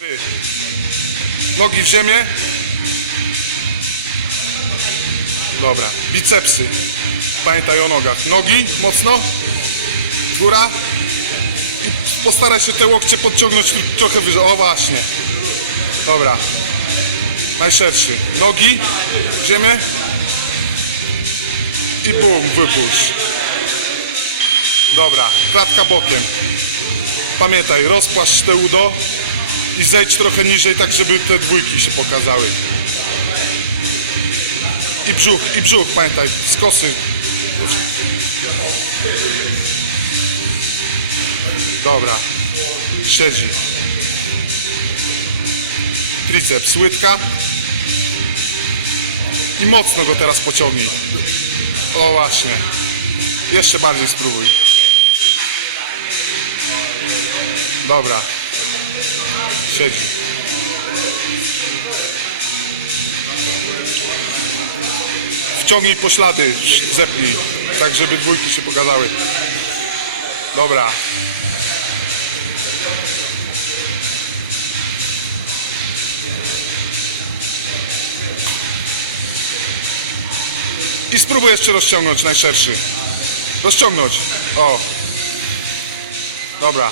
Ry. Nogi w ziemię. Dobra. Bicepsy. Pamiętaj o nogach. Nogi mocno. Góra. I postaraj się te łokcie podciągnąć trochę wyżej. O właśnie. Dobra. Najszerszy. Nogi w ziemię. I bum, wypuść. Dobra. Klatka bokiem. Pamiętaj, rozpłaszcz te udo i zejdź trochę niżej, tak żeby te dwójki się pokazały. I brzuch, i brzuch, pamiętaj, skosy. Dobra, siedzi. Triceps, łydka. I mocno go teraz pociągnij. O właśnie. Jeszcze bardziej spróbuj. Dobra. Siedzi. Wciągnij poślady, zepnij, tak żeby dwójki się pokazały. Dobra. I spróbuj jeszcze rozciągnąć najszerszy. Rozciągnąć. O. Dobra.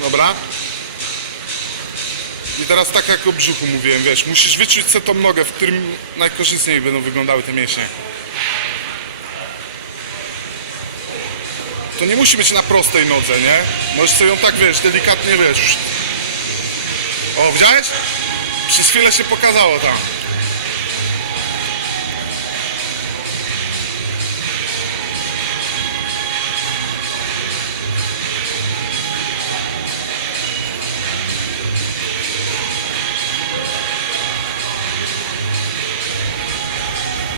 Dobra. I teraz tak jak o brzuchu mówiłem, wiesz, musisz wyczuć sobie tą nogę, w którym najkorzystniej będą wyglądały te mięśnie. To nie musi być na prostej nodze, nie? Możesz sobie ją tak, wiesz, delikatnie, wiesz. O, widziałeś? Przez chwilę się pokazało tam.